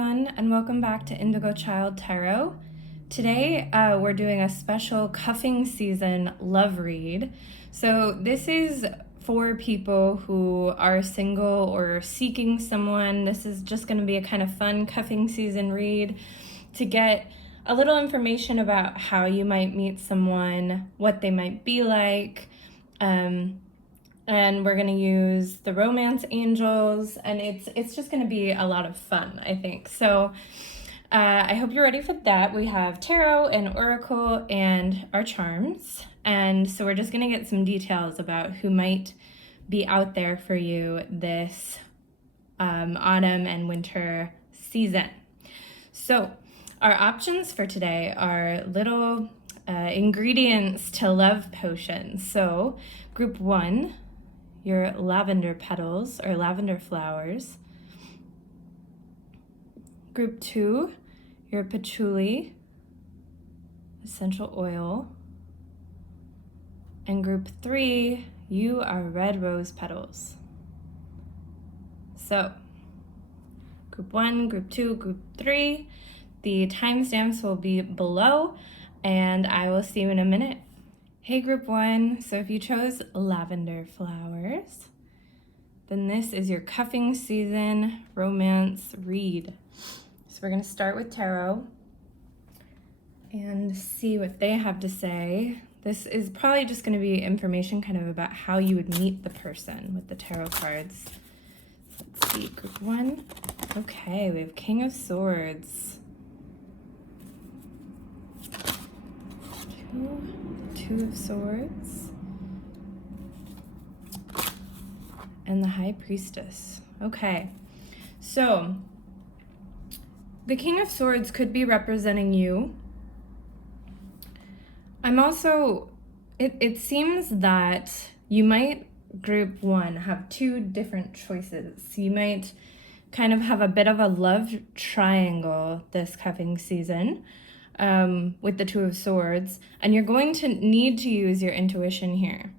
everyone, and welcome back to Indigo Child Tarot. Today we're doing a special cuffing season love read. So this is for people who are single or seeking someone. This is just going to be a kind of fun cuffing season read to get a little information about how you might meet someone, what they might be like, and we're going to use the romance angels, and it's just going to be a lot of fun, I think. So I hope you're ready for that. We have tarot and oracle and our charms, and so we're just going to get some details about who might be out there for you this autumn and winter season. So our options for today are little ingredients to love potions. So group 1, your lavender petals or lavender flowers. Group 2, your patchouli essential oil. And group 3, you are red rose petals. So group 1, group 2, group 3, the timestamps will be below, and I will see you in a minute. Hey group 1, so if you chose lavender flowers, then this is your cuffing season romance read. So we're going to start with tarot and see what they have to say. This is probably just going to be information kind of about how you would meet the person with the tarot cards. Let's see, group 1. Okay, we have King of Swords. 2 of Swords, and the High Priestess. Okay, so the King of Swords could be representing you. It seems that you might, group 1, have 2 different choices. You might kind of have a bit of a love triangle this cuffing season. With the 2 of Swords, and you're going to need to use your intuition here.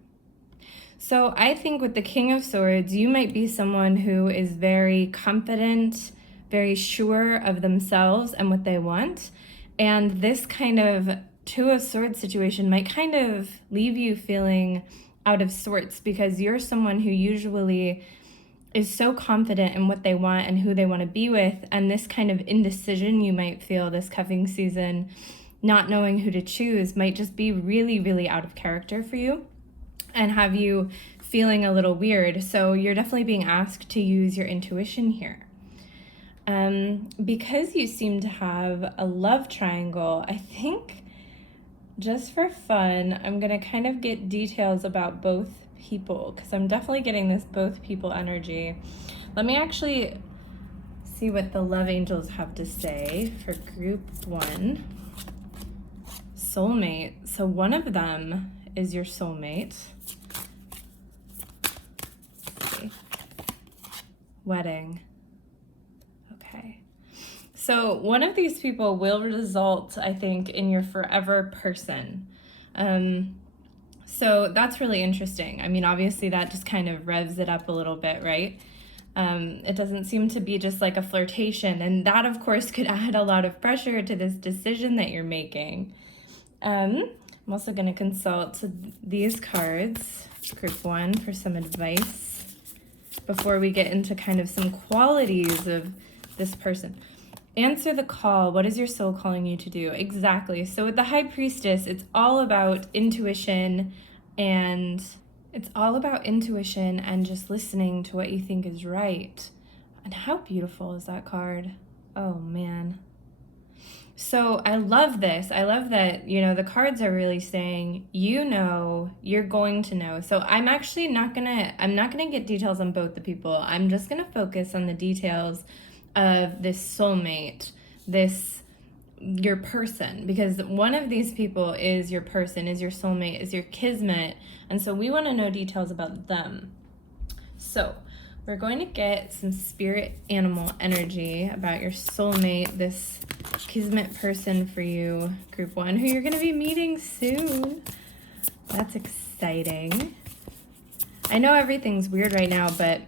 So I think with the King of Swords, you might be someone who is very confident, very sure of themselves and what they want, and this kind of 2 of Swords situation might kind of leave you feeling out of sorts because you're someone who usually is so confident in what they want and who they want to be with, and this kind of indecision you might feel this cuffing season, not knowing who to choose, might just be really, really out of character for you and have you feeling a little weird. So you're definitely being asked to use your intuition here. Because you seem to have a love triangle, I think just for fun, I'm going to kind of get details about both people because I'm definitely getting this both people energy. Let me actually see what the love angels have to say for group 1. Soulmate. So one of them is your soulmate. Let's see. Wedding. Okay. So one of these people will result, I think, in your forever person. So that's really interesting. I mean, obviously that just kind of revs it up a little bit, right? It doesn't seem to be just like a flirtation, and that of course could add a lot of pressure to this decision that you're making. I'm also going to consult these cards, group 1, for some advice before we get into kind of some qualities of this person. Answer the call. What is your soul calling you to do? Exactly. So with the High Priestess, it's all about intuition, and just listening to what you think is right. And how beautiful is that card? Oh man. So I love this. I love that, the cards are really saying, you're going to know. So I'm actually not gonna get details on both the people. I'm just gonna focus on the details of this soulmate, your person, because one of these people is your person, is your soulmate, is your kismet, and so we want to know details about them. So we're going to get some spirit animal energy about your soulmate, this kismet person for you, group 1, who you're going to be meeting soon. That's exciting. I know everything's weird right now, but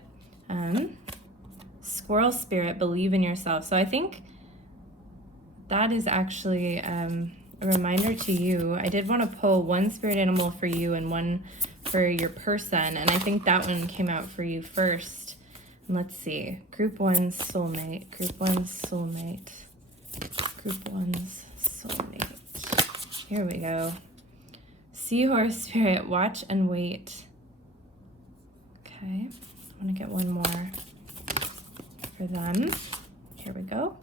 Squirrel spirit, believe in yourself. So I think that is actually a reminder to you. I did want to pull one spirit animal for you and one for your person, and I think that one came out for you first. And let's see. Group 1's soulmate. Group 1's soulmate. Group 1's soulmate. Here we go. Seahorse spirit, watch and wait. Okay, I want to get one more for them. Here we go.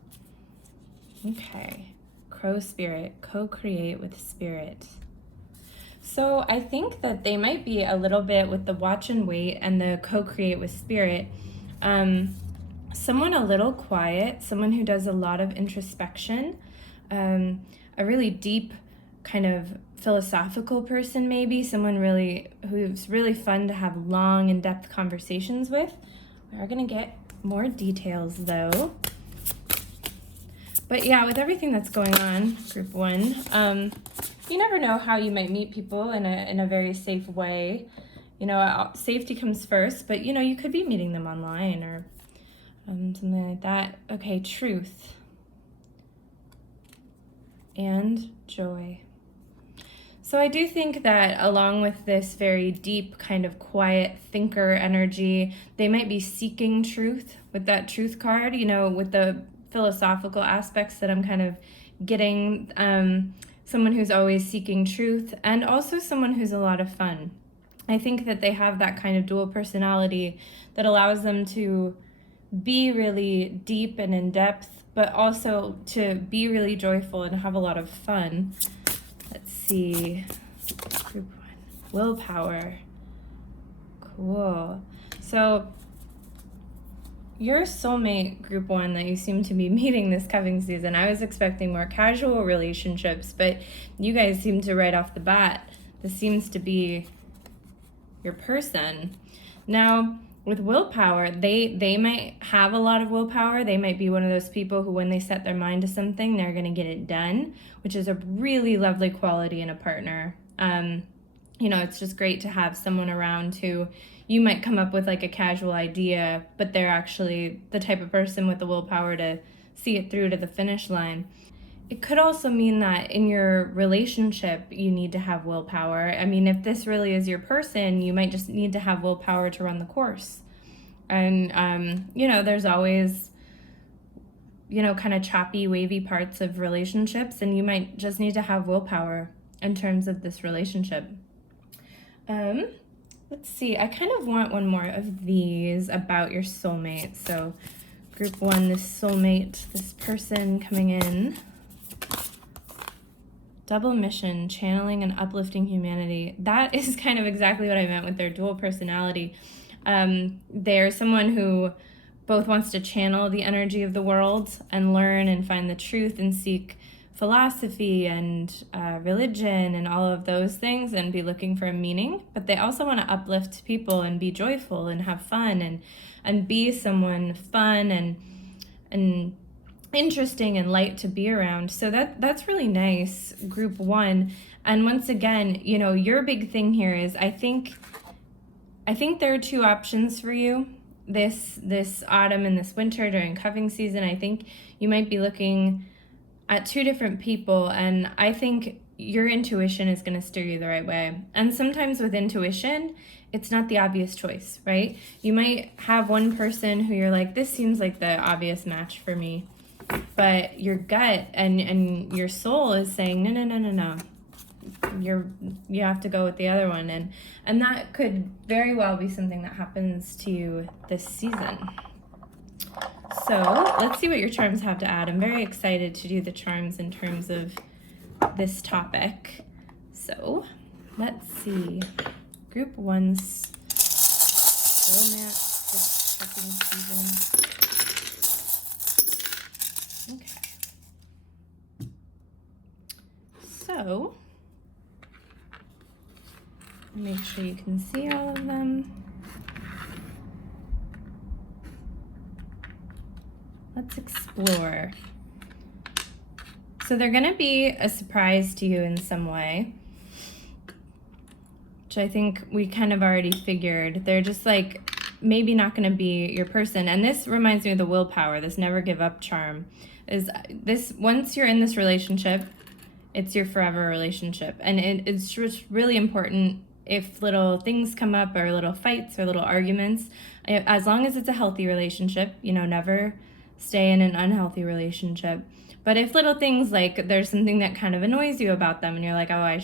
Okay, crow spirit, co-create with spirit. So I think that they might be a little bit with the watch and wait and the co-create with spirit. Someone a little quiet, someone who does a lot of introspection, a really deep kind of philosophical person, maybe someone who's really fun to have long in-depth conversations with. We are going to get more details though. But yeah, with everything that's going on, group 1, you never know how you might meet people in a very safe way. You know, safety comes first, but you know, you could be meeting them online or something like that. Okay, truth and joy. So I do think that along with this very deep kind of quiet thinker energy, they might be seeking truth with that truth card, you know, with the philosophical aspects that I'm kind of getting. Someone who's always seeking truth and also someone who's a lot of fun. I think that they have that kind of dual personality that allows them to be really deep and in depth, but also to be really joyful and have a lot of fun. Let's see, group 1, willpower. Cool. So your soulmate, group 1, that you seem to be meeting this cuffing season, I was expecting more casual relationships, but you guys seem to right off the bat, this seems to be your person. Now, with willpower, they might have a lot of willpower. They might be one of those people who, when they set their mind to something, they're going to get it done, which is a really lovely quality in a partner. You know, it's just great to have someone around who you might come up with like a casual idea, but they're actually the type of person with the willpower to see it through to the finish line. It could also mean that in your relationship, you need to have willpower. I mean, if this really is your person, you might just need to have willpower to run the course. And, you know, there's always, you know, kind of choppy, wavy parts of relationships, and you might just need to have willpower in terms of this relationship. Let's see, I kind of want one more of these about your soulmate. So group 1, this soulmate, this person coming in. Double mission, channeling and uplifting humanity. That is kind of exactly what I meant with their dual personality. They're someone who both wants to channel the energy of the world and learn and find the truth and seek philosophy and religion and all of those things and be looking for a meaning. But they also want to uplift people and be joyful and have fun and be someone fun and interesting and light to be around. So that's really nice, group 1. And once again, you know, your big thing here is I think there are 2 options for you this autumn and this winter during cuffing season. I think you might be looking at 2 different people, and I think your intuition is going to steer you the right way. And sometimes with intuition, it's not the obvious choice, right? You might have one person who you're like, this seems like the obvious match for me. But your gut and your soul is saying, no. You have to go with the other one. And that could very well be something that happens to you this season. So let's see what your charms have to add. I'm very excited to do the charms in terms of this topic. So let's see. Group 1's romance this cuffing season. Okay. So, make sure you can see all of them. Let's explore. So they're going to be a surprise to you in some way, which I think we kind of already figured. They're just like maybe not going to be your person. And this reminds me of the willpower, this never give up charm. Is this, once you're in this relationship, it's your forever relationship. And it's just really important, if little things come up or little fights or little arguments, as long as it's a healthy relationship, never stay in an unhealthy relationship. But if little things, like there's something that kind of annoys you about them and you're like, oh,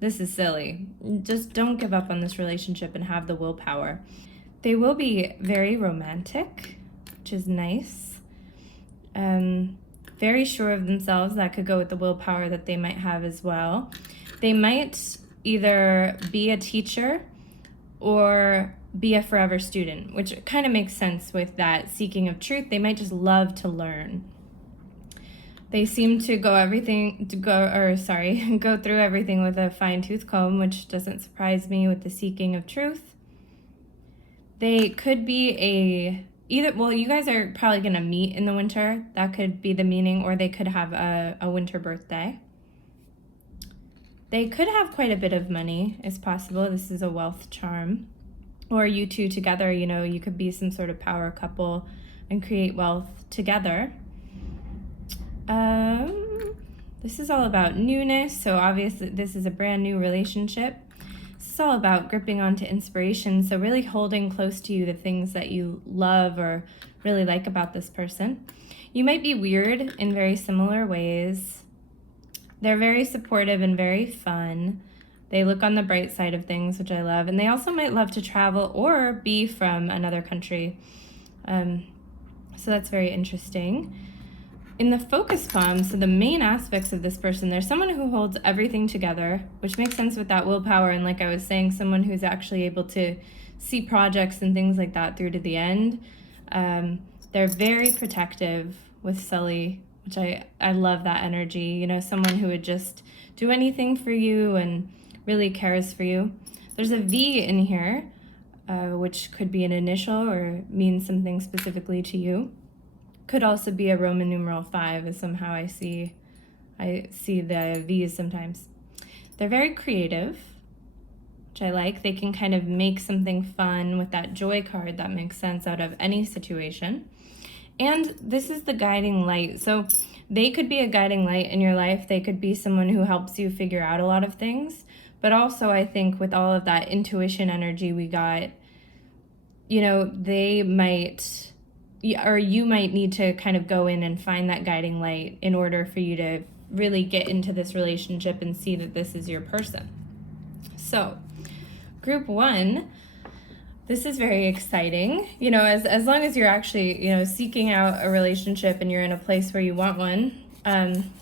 this is silly, just don't give up on this relationship and have the willpower. They will be very romantic, which is nice. Very sure of themselves. That could go with the willpower that they might have as well. They might either be a teacher or be a forever student, which kind of makes sense with that seeking of truth. They might just love to learn. They seem to go through everything with a fine-tooth comb, which doesn't surprise me with the seeking of truth. They could be you guys are probably going to meet in the winter. That could be the meaning, or they could have a winter birthday. They could have quite a bit of money, is possible. This is a wealth charm. Or you two together, you could be some sort of power couple and create wealth together. This is all about newness, so obviously this is a brand new relationship. It's all about gripping onto inspiration, so really holding close to you the things that you love or really like about this person. You might be weird in very similar ways. They're very supportive and very fun. They look on the bright side of things, which I love, and they also might love to travel or be from another country. So that's very interesting. In the focus palm, so the main aspects of this person, there's someone who holds everything together, which makes sense with that willpower. And like I was saying, someone who's actually able to see projects and things like that through to the end. They're very protective with Sully, which I love that energy. Someone who would just do anything for you and really cares for you. There's a V in here, which could be an initial or mean something specifically to you. Could also be a Roman numeral 5, is somehow I see the V's sometimes. They're very creative, which I like. They can kind of make something fun with that joy card that makes sense out of any situation. And this is the guiding light. So they could be a guiding light in your life. They could be someone who helps you figure out a lot of things. But also I think with all of that intuition energy we got, they might... or you might need to kind of go in and find that guiding light in order for you to really get into this relationship and see that this is your person. So, group 1, this is very exciting. As long as you're actually, seeking out a relationship and you're in a place where you want one,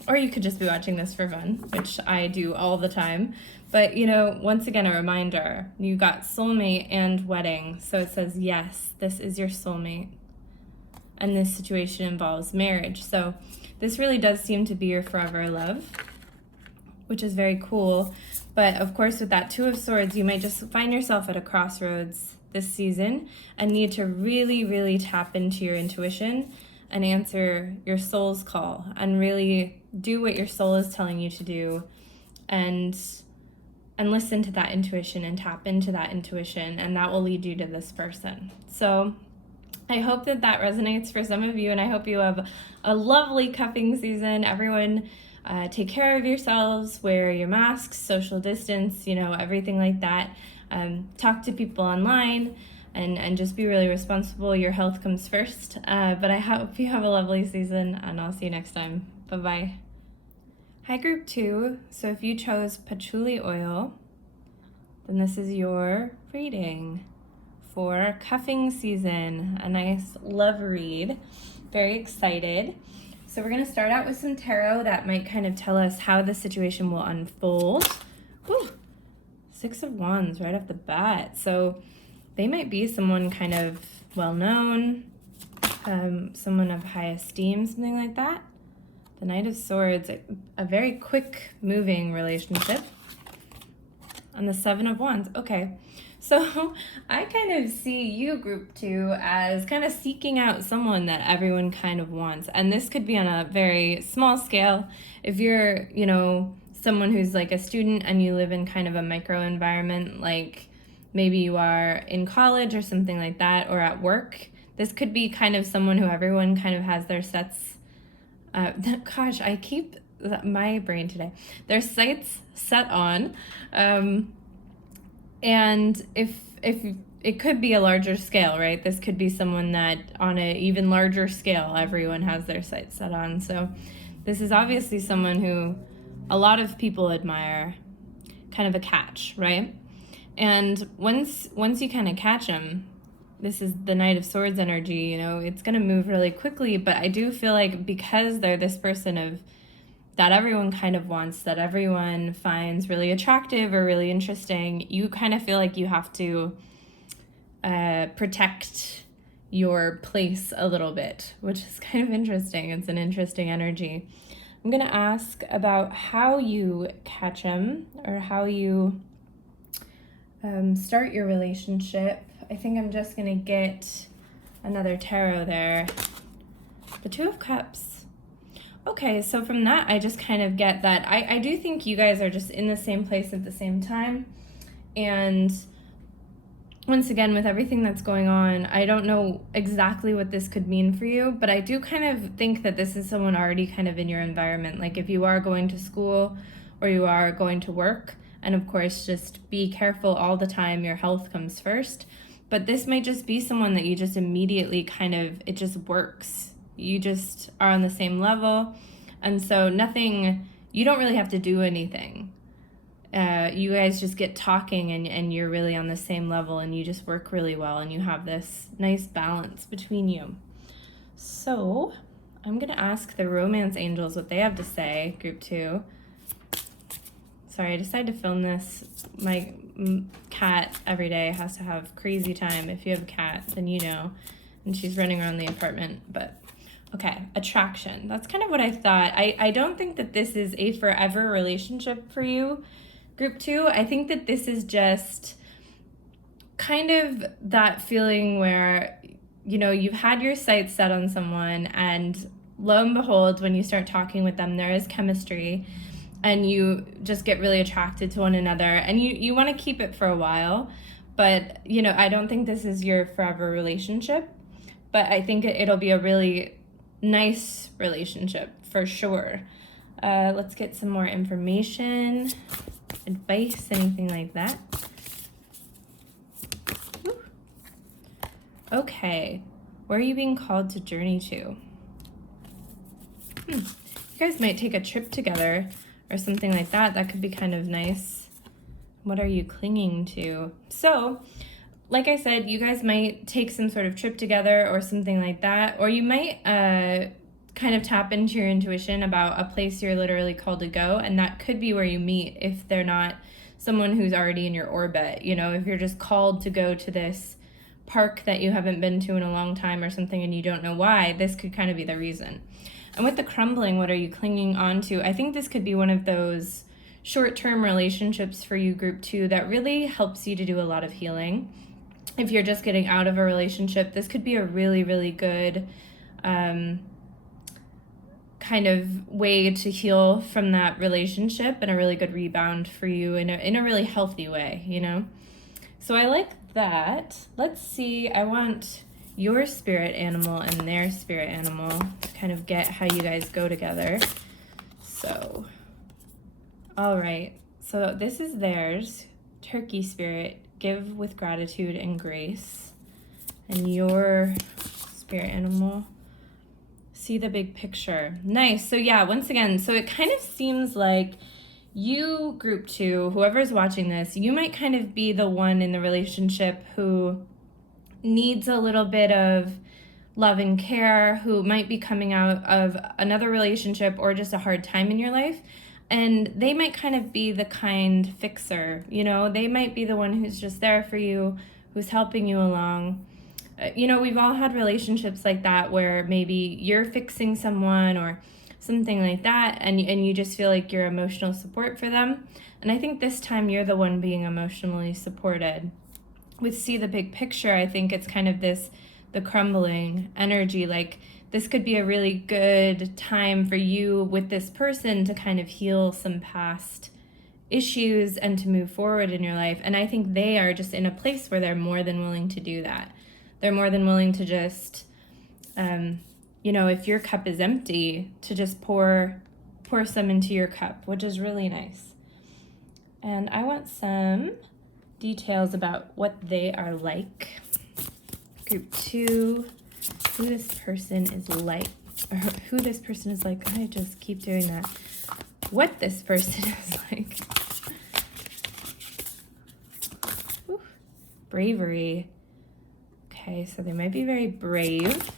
or you could just be watching this for fun, which I do all the time. But, once again, a reminder, you got soulmate and wedding. So it says, yes, this is your soulmate. And this situation involves marriage. So this really does seem to be your forever love, which is very cool. But of course, with that 2 of Swords, you might just find yourself at a crossroads this season and need to really, really tap into your intuition and answer your soul's call and really do what your soul is telling you to do and listen to that intuition and tap into that intuition, and that will lead you to this person. So I hope that resonates for some of you, and I hope you have a lovely cuffing season. Everyone, take care of yourselves, wear your masks, social distance, everything like that. Talk to people online, and just be really responsible. Your health comes first. But I hope you have a lovely season, and I'll see you next time. Bye-bye. Hi, group 2. So if you chose patchouli oil, then this is your reading for cuffing season, a nice love read. Very excited. So we're going to start out with some tarot that might kind of tell us how the situation will unfold. Whew. 6 of Wands right off the bat. So they might be someone kind of well-known, someone of high esteem, something like that. The Knight of Swords, a very quick-moving relationship. And the 7 of Wands. Okay. So I kind of see you, group 2, as kind of seeking out someone that everyone kind of wants. And this could be on a very small scale. If you're, someone who's like a student and you live in kind of a micro environment, like maybe you are in college or something like that, or at work. This could be kind of someone who everyone kind of has their sets. Gosh, I keep my brain today. Their sights set on, and if it could be a larger scale, right? This could be someone that on an even larger scale, everyone has their sights set on. So this is obviously someone who a lot of people admire, kind of a catch, right? And once you kind of catch them, this is the Knight of Swords energy, you know, it's going to move really quickly. But I do feel like because they're this person of that everyone kind of wants, that everyone finds really attractive or really interesting, you kind of feel like you have to protect your place a little bit, which is kind of interesting. It's an interesting energy. I'm going to ask about how you catch them, or how you start your relationship. I think I'm just going to get another tarot there. The Two of Cups. Okay, so from that, I just kind of get that I do think you guys are just in the same place at the same time. And once again, with everything that's going on, I don't know exactly what this could mean for you, but I do kind of think that this is someone already kind of in your environment. Like if you are going to school or you are going to work, and of course, just be careful all the time. Your health comes first. But this might just be someone that you just immediately kind of, it just works. You just are on the same level. And so nothing, you don't really have to do anything. You guys just get talking and you're really on the same level, and you just work really well, and you have this nice balance between you. So I'm going to ask the romance angels what they have to say, group 2. Sorry, I decided to film this. My cat every day has to have crazy time. If you have a cat, then you know. And she's running around the apartment. But, okay, attraction. That's kind of what I thought. I don't think that this is a forever relationship for you, group 2. I think that this is just kind of that feeling where, you know, you've had your sights set on someone, and lo and behold, when you start talking with them, there is chemistry. And you just get really attracted to one another, and you want to keep it for a while. But, you know, I don't think this is your forever relationship, but I think it'll be a really nice relationship for sure. Let's get some more information, advice, anything like that. Woo. Okay, where are you being called to journey to? You guys might take a trip together, or something like that. That could be kind of nice. What are you clinging to? So, like I said, you guys might take some sort of trip together or something like that. Or you might kind of tap into your intuition about a place you're literally called to go. And that could be where you meet if they're not someone who's already in your orbit. You know, if you're just called to go to this park that you haven't been to in a long time or something, and you don't know why, this could kind of be the reason. And with the crumbling, what are you clinging on to? I think this could be one of those short-term relationships for you, group 2, that really helps you to do a lot of healing. If you're just getting out of a relationship, this could be a really, really good kind of way to heal from that relationship, and a really good rebound for you in a really healthy way, you know? So I like that. Let's see, I want your spirit animal and their spirit animal to kind of get how you guys go together. So, all right. So this is theirs. Turkey spirit, give with gratitude and grace. And your spirit animal, see the big picture. Nice. So yeah, once again, so it kind of seems like you, group 2, whoever's watching this, you might kind of be the one in the relationship who needs a little bit of love and care, who might be coming out of another relationship or just a hard time in your life. And they might kind of be the kind fixer, you know, they might be the one who's just there for you, who's helping you along. You know, we've all had relationships like that where maybe you're fixing someone or something like that, and you just feel like you're emotional support for them. And I think this time you're the one being emotionally supported. With see the big picture, I think it's kind of the crumbling energy. Like this could be a really good time for you with this person to kind of heal some past issues and to move forward in your life. And I think they are just in a place where they're more than willing to do that. They're more than willing to just, if your cup is empty, to just pour some into your cup, which is really nice. And I want some details about what they are like. Group 2, who this person is like, or who this person is like. I just keep doing that. What this person is like. Ooh, bravery. Okay, so they might be very brave.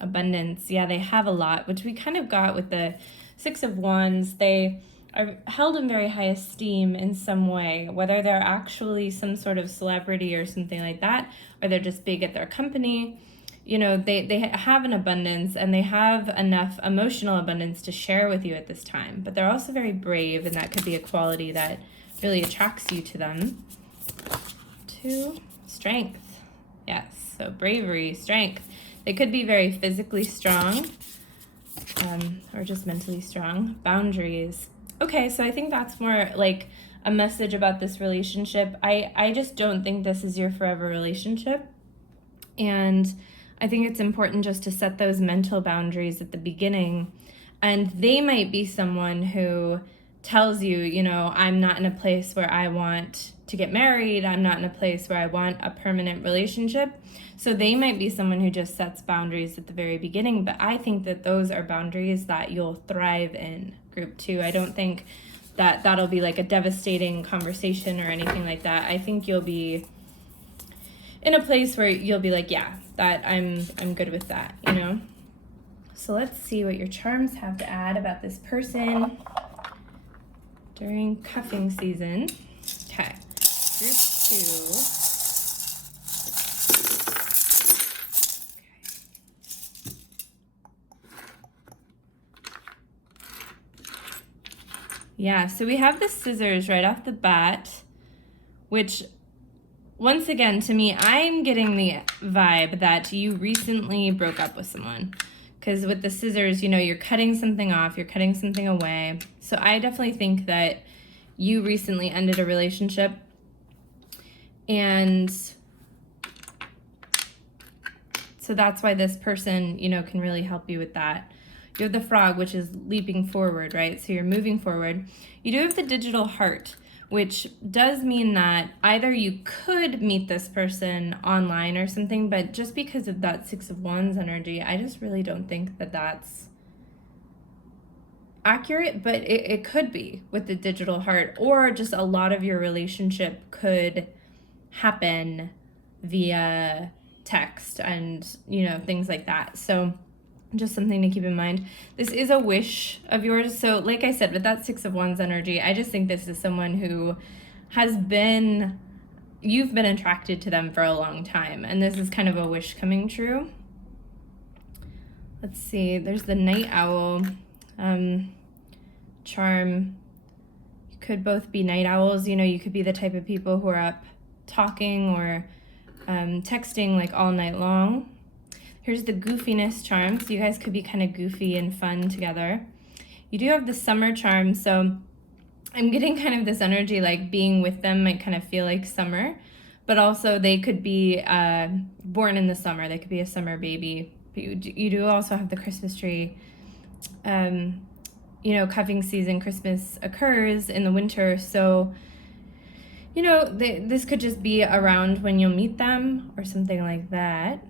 Abundance. Yeah, they have a lot, which we kind of got with the 6 of Wands. They are held in very high esteem in some way, whether they're actually some sort of celebrity or something like that, or they're just big at their company. They have an abundance, and they have enough emotional abundance to share with you at this time, but they're also very brave, and that could be a quality that really attracts you to them. 2, strength. Yes, so bravery, strength. They could be very physically strong, or just mentally strong. Boundaries. Okay, so I think that's more like a message about this relationship. I just don't think this is your forever relationship. And I think it's important just to set those mental boundaries at the beginning. And they might be someone who tells you, I'm not in a place where I want to get married. I'm not in a place where I want a permanent relationship. So they might be someone who just sets boundaries at the very beginning. But I think that those are boundaries that you'll thrive in, group 2. I don't think that that'll be like a devastating conversation or anything like that. I think you'll be in a place where you'll be like, yeah, that I'm good with that, So let's see what your charms have to add about this person during cuffing season. Okay, group 2. Yeah, so we have the scissors right off the bat, which, once again, to me, I'm getting the vibe that you recently broke up with someone. Because with the scissors, you're cutting something off, you're cutting something away. So I definitely think that you recently ended a relationship. And so that's why this person, can really help you with that. You have the frog, which is leaping forward, right? So you're moving forward. You do have the digital heart, which does mean that either you could meet this person online or something, but just because of that 6 of Wands energy, I just really don't think that that's accurate, but it could be with the digital heart, or just a lot of your relationship could happen via text and, things like that. So just something to keep in mind. This is a wish of yours. So like I said, with that 6 of Wands energy, I just think this is someone who you've been attracted to them for a long time. And this is kind of a wish coming true. Let's see, there's the night owl charm. You could both be night owls. You could be the type of people who are up talking or texting like all night long. Here's the goofiness charm, so you guys could be kind of goofy and fun together. You do have the summer charm, so I'm getting kind of this energy like being with them might kind of feel like summer, but also they could be born in the summer. They could be a summer baby. But you do also have the Christmas tree. Cuffing season, Christmas occurs in the winter, so this could just be around when you'll meet them or something like that.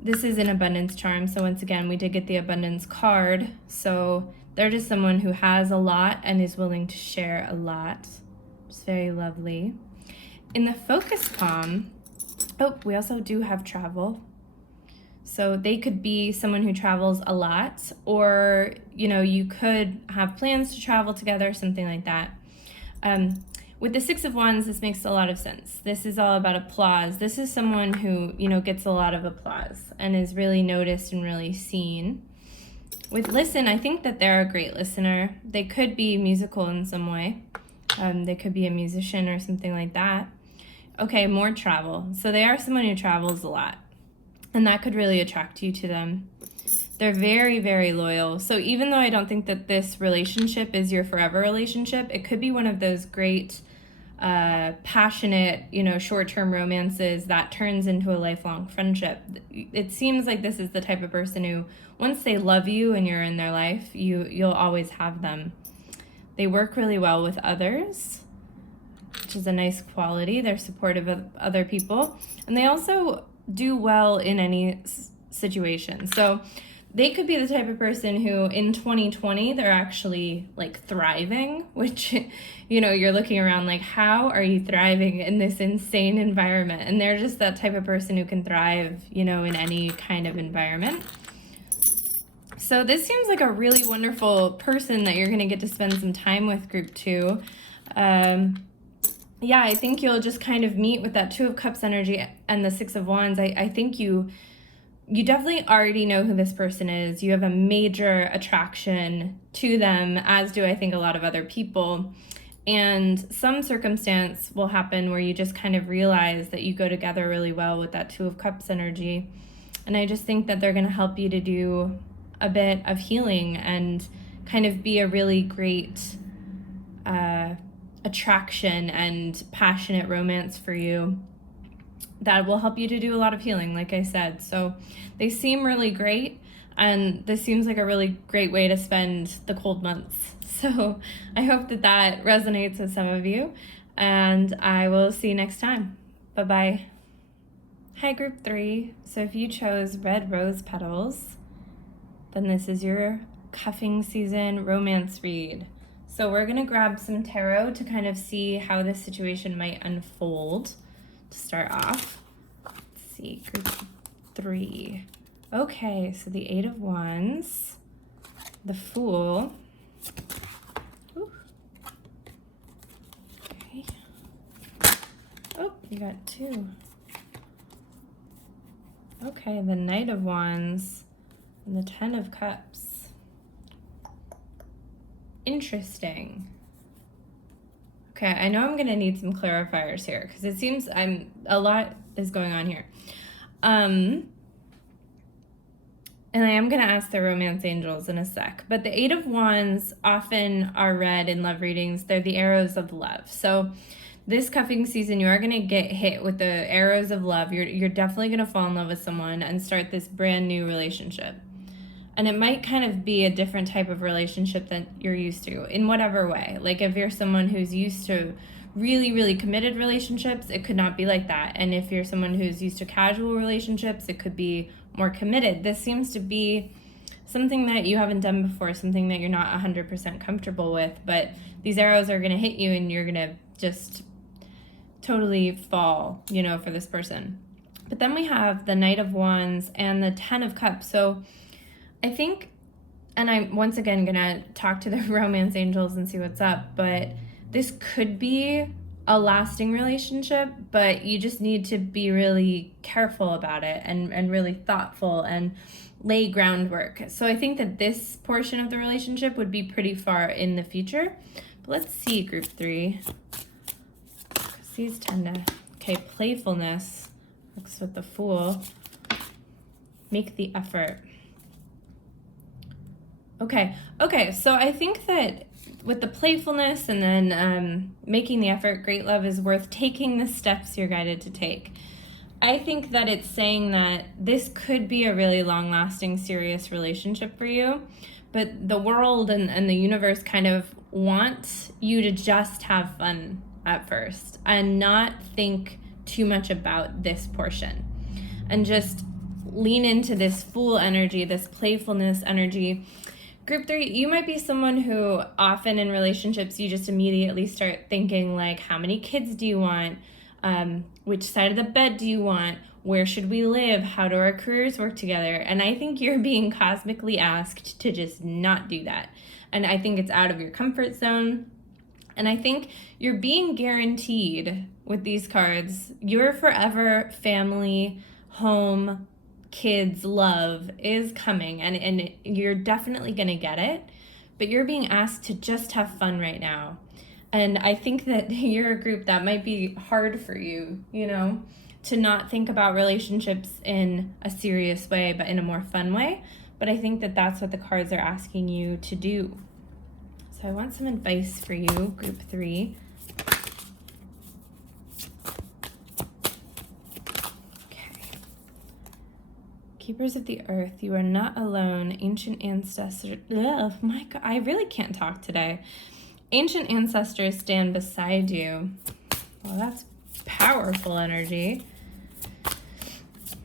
This is an abundance charm, so once again, we did get the abundance card. So they're just someone who has a lot and is willing to share a lot. It's very lovely. In the focus palm, we also do have travel. So they could be someone who travels a lot, or, you could have plans to travel together, something like that. With the 6 of Wands, this makes a lot of sense. This is all about applause. This is someone who, gets a lot of applause and is really noticed and really seen. With listen, I think that they're a great listener. They could be musical in some way. They could be a musician or something like that. Okay, more travel. So they are someone who travels a lot, and that could really attract you to them. They're very, very loyal. So even though I don't think that this relationship is your forever relationship, it could be one of those great, passionate, short-term romances that turns into a lifelong friendship. It seems like this is the type of person who, once they love you and you're in their life, you'll always have them. They work really well with others, which is a nice quality. They're supportive of other people. And they also do well in any situation. So they could be the type of person who in 2020, they're actually like thriving, which, you're looking around like, how are you thriving in this insane environment? And they're just that type of person who can thrive, in any kind of environment. So this seems like a really wonderful person that you're going to get to spend some time with, group 2. Yeah, I think you'll just kind of meet with that 2 of Cups energy and the 6 of Wands. I think you definitely already know who this person is. You have a major attraction to them, as do I think a lot of other people. And some circumstance will happen where you just kind of realize that you go together really well with that 2 of Cups energy. And I just think that they're going to help you to do a bit of healing and kind of be a really great attraction and passionate romance for you that will help you to do a lot of healing, like I said. So they seem really great, and this seems like a really great way to spend the cold months. So I hope that resonates with some of you, and I will see you next time. Bye-bye. Hi, group 3. So if you chose red rose petals, then this is your cuffing season romance read. So we're going to grab some tarot to kind of see how this situation might unfold to start off. Let's see, group 3. Okay, so the 8 of Wands, the Fool. Ooh. Okay. Oh, you got 2. Okay, the Knight of Wands and the 10 of Cups. Interesting. Okay, I know I'm going to need some clarifiers here because it seems a lot is going on here. And I am going to ask the romance angels in a sec. But the 8 of Wands often are read in love readings. They're the arrows of love. So this cuffing season, you are going to get hit with the arrows of love. You're definitely going to fall in love with someone and start this brand new relationship. And it might kind of be a different type of relationship than you're used to in whatever way. Like if you're someone who's used to really, really committed relationships, it could not be like that. And if you're someone who's used to casual relationships, it could be more committed. This seems to be something that you haven't done before, something that you're not 100% comfortable with. But these arrows are going to hit you and you're going to just totally fall, for this person. But then we have the Knight of Wands and the 10 of Cups. So I think, and I'm once again going to talk to the romance angels and see what's up, but this could be a lasting relationship, but you just need to be really careful about it and really thoughtful and lay groundwork. So I think that this portion of the relationship would be pretty far in the future. But let's see, group 3. Because these tend to, okay, playfulness works with the Fool. Make the effort. Okay, so I think that with the playfulness and then making the effort, great love is worth taking the steps you're guided to take. I think that it's saying that this could be a really long-lasting, serious relationship for you, but the world and the universe kind of want you to just have fun at first and not think too much about this portion and just lean into this Fool energy, this playfulness energy. Group 3, you might be someone who often in relationships, you just immediately start thinking like, how many kids do you want? Which side of the bed do you want? Where should we live? How do our careers work together? And I think you're being cosmically asked to just not do that. And I think it's out of your comfort zone. And I think you're being guaranteed with these cards, your forever family, home, kids, love is coming, and you're definitely going to get it, but you're being asked to just have fun right now. And I think that you're a group that might be hard for you, to not think about relationships in a serious way, but in a more fun way. but I think that that's what the cards are asking you to do. So I want some advice for you, group 3. Keepers of the earth, you are not alone. Ancient ancestors, oh my God, I really can't talk today. Ancient ancestors stand beside you. Well, that's powerful energy.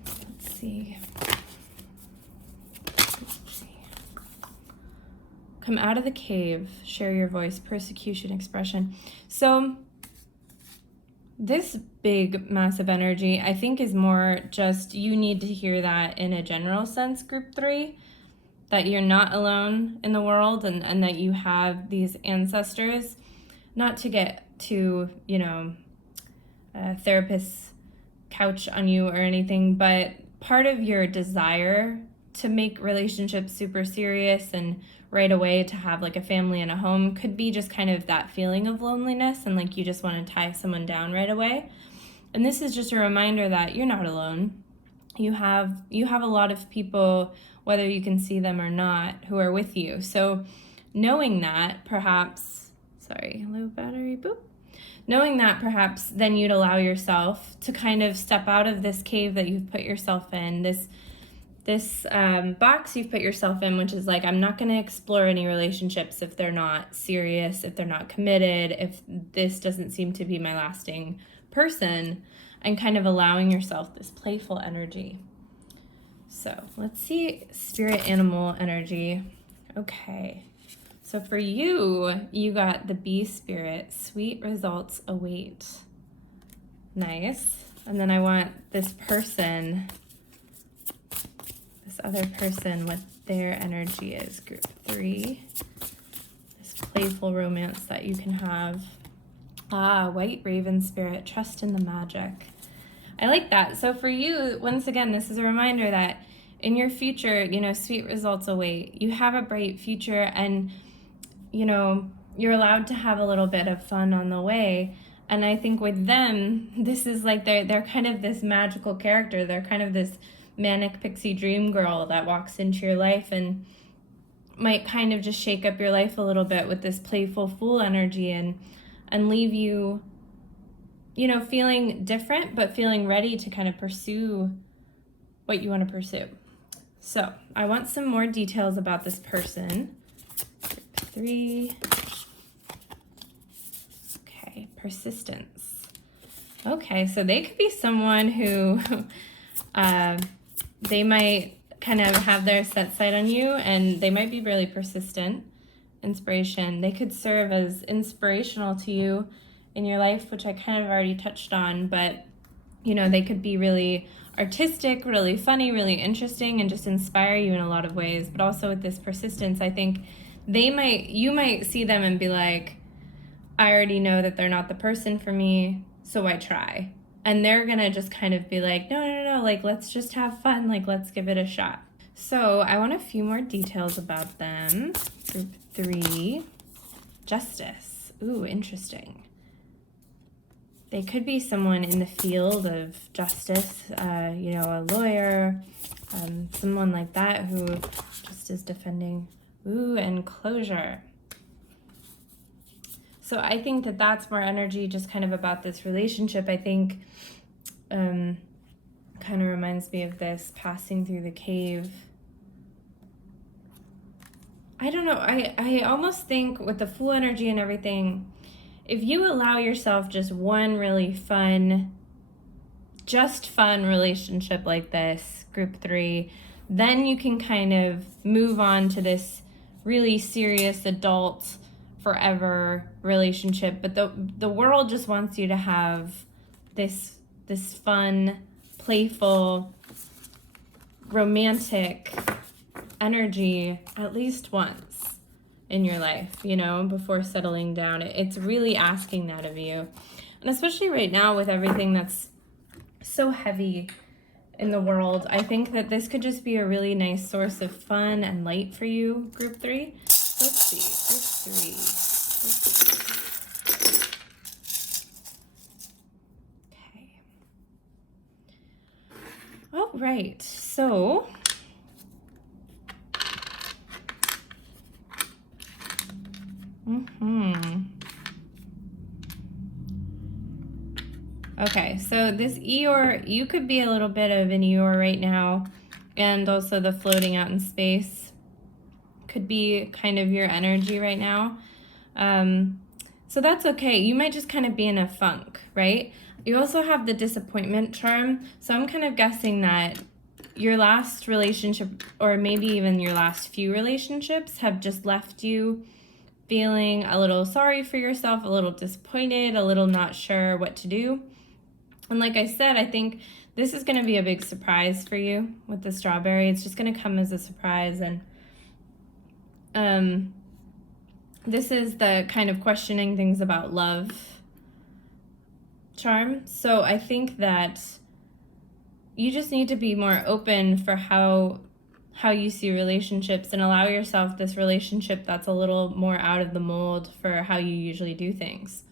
Let's see. Come out of the cave, share your voice, persecution, expression. So this big, massive energy, I think, is more just you need to hear that in a general sense, group 3, that you're not alone in the world and that you have these ancestors. Not to get to, a therapist's couch on you or anything, but part of your desire to make relationships super serious and right away to have like a family and a home could be just kind of that feeling of loneliness and like you just want to tie someone down right away. And this is just a reminder that you're not alone. You have a lot of people, whether you can see them or not, who are with you. So knowing that, perhaps, low battery, boop. Knowing that, perhaps then you'd allow yourself to kind of step out of this cave that you've put yourself in, this box you've put yourself in, which is like, I'm not going to explore any relationships if they're not serious, if they're not committed, if this doesn't seem to be my lasting person, and kind of allowing yourself this playful energy. So let's see spirit animal energy. Okay. So for you, you got the bee spirit. Sweet results await. Nice. And then I want this person, this other person, what their energy is. Group 3. This playful romance that you can have. White raven spirit. Trust in the magic. I like that. So for you, once again, this is a reminder that in your future, sweet results await. You have a bright future, and you're allowed to have a little bit of fun on the way. And I think with them, this is like they're kind of this magical character. They're kind of this manic pixie dream girl that walks into your life and might kind of just shake up your life a little bit with this playful fool energy and leave you, feeling different, but feeling ready to kind of pursue what you want to pursue. So I want some more details about this person. 3. Okay, persistence. Okay, so they could be someone who they might kind of have their set sight on you, and they might be really persistent. Inspiration. They could serve as inspirational to you in your life, which I kind of already touched on, but they could be really artistic, really funny, really interesting, and just inspire you in a lot of ways. But also with this persistence, I think you might see them and be like, I already know that they're not the person for me, so I try. And they're gonna just kind of be like, no, like, let's just have fun, like, let's give it a shot. So I want a few more details about them. Group 3, justice. Ooh, interesting. They could be someone in the field of justice, a lawyer, someone like that who just is defending. Ooh, and closure. So I think that that's more energy just kind of about this relationship. I think kind of reminds me of this passing through the cave. I don't know. I almost think with the Fool energy and everything, if you allow yourself just one really fun relationship like this, group 3, then you can kind of move on to this really serious adult forever relationship. But the world just wants you to have this fun, playful, romantic energy at least once in your life, before settling down. It's really asking that of you. And especially right now with everything that's so heavy in the world, I think that this could just be a really nice source of fun and light for you, group 3. Let's see, group 3. Okay. All right, so Okay, so this Eeyore, you could be a little bit of an Eeyore right now, and also the floating out in space could be kind of your energy right now. So that's okay. You might just kind of be in a funk, right? You also have the disappointment charm. So I'm kind of guessing that your last relationship, or maybe even your last few relationships, have just left you feeling a little sorry for yourself, a little disappointed, a little not sure what to do. And like I said, I think this is going to be a big surprise for you with the strawberry. It's just going to come as a surprise. And this is the kind of questioning things about love charm. So I think that you just need to be more open for how you see relationships, and allow yourself this relationship that's a little more out of the mold for how you usually do things.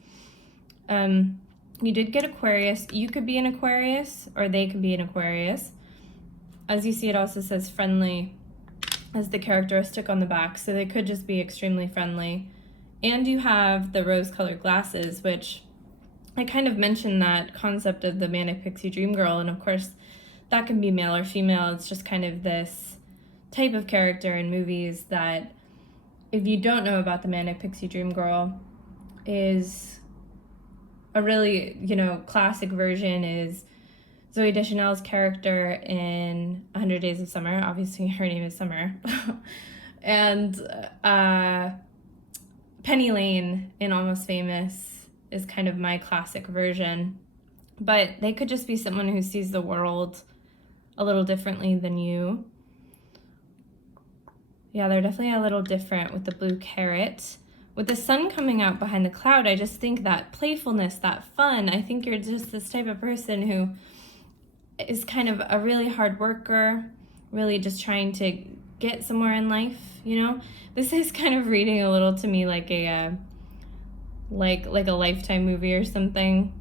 You did get Aquarius. You could be an Aquarius, or they could be an Aquarius. As you see, it also says friendly as the characteristic on the back, so they could just be extremely friendly. And you have the rose-colored glasses, which I kind of mentioned that concept of the Manic Pixie Dream Girl, and of course that can be male or female. It's just kind of this type of character in movies that, if you don't know about the Manic Pixie Dream Girl, is a really, classic version is Zooey Deschanel's character in 100 Days of Summer. Obviously, her name is Summer. And Penny Lane in Almost Famous is kind of my classic version. But they could just be someone who sees the world a little differently than you. Yeah, they're definitely a little different with the blue carrot. With the sun coming out behind the cloud, I just think that playfulness, that fun, I think you're just this type of person who is kind of a really hard worker, really just trying to get somewhere in life, This is kind of reading a little to me like a like a Lifetime movie or something,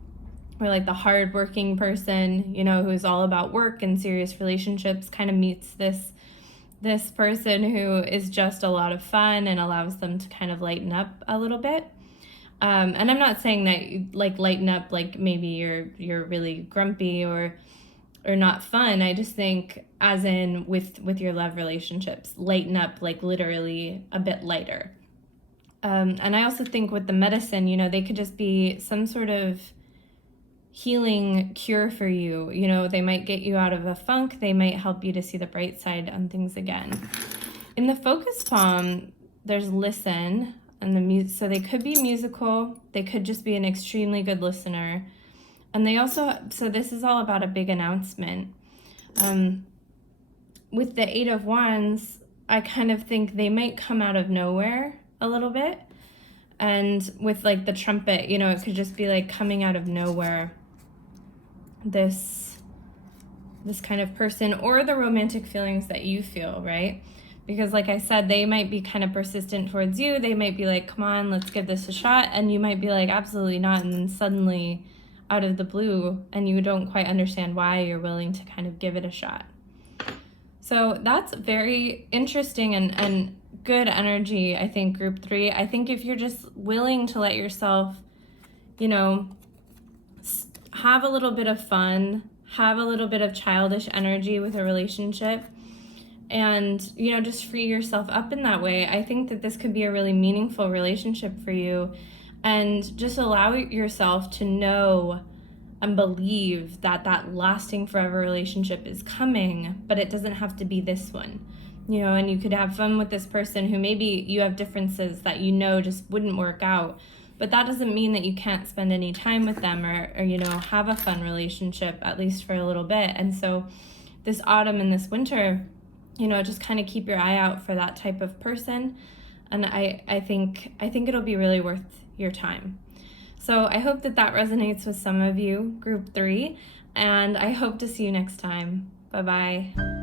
where like the hardworking person, who's all about work and serious relationships, kind of meets this person who is just a lot of fun and allows them to kind of lighten up a little bit. And I'm not saying that you, lighten up like maybe you're really grumpy or not fun. I just think as in with your love relationships, lighten up like literally a bit lighter. And I also think with the medicine, they could just be some sort of healing cure for you. They might get you out of a funk. They might help you to see the bright side on things again. In the focus palm, there's listen, and so they could be musical. They could just be an extremely good listener. And they also, so this is all about a big announcement. With the Eight of Wands, I kind of think they might come out of nowhere a little bit. And with like the trumpet, it could just be like coming out of nowhere. This kind of person, or the romantic feelings that you feel, right? Because like I said, they might be kind of persistent towards you. They might be like, come on, let's give this a shot. And you might be like, absolutely not. And then suddenly out of the blue, and you don't quite understand why, you're willing to kind of give it a shot. So that's very interesting and good energy, I think, group 3. I think if you're just willing to let yourself, have a little bit of fun, have a little bit of childish energy with a relationship, and, just free yourself up in that way, I think that this could be a really meaningful relationship for you. And just allow yourself to know and believe that that lasting forever relationship is coming, but it doesn't have to be this one. And you could have fun with this person who maybe you have differences that just wouldn't work out. But that doesn't mean that you can't spend any time with them or have a fun relationship, at least for a little bit. And so this autumn and this winter, just kind of keep your eye out for that type of person. And I think it'll be really worth your time. So I hope that resonates with some of you, group 3, and I hope to see you next time. Bye-bye.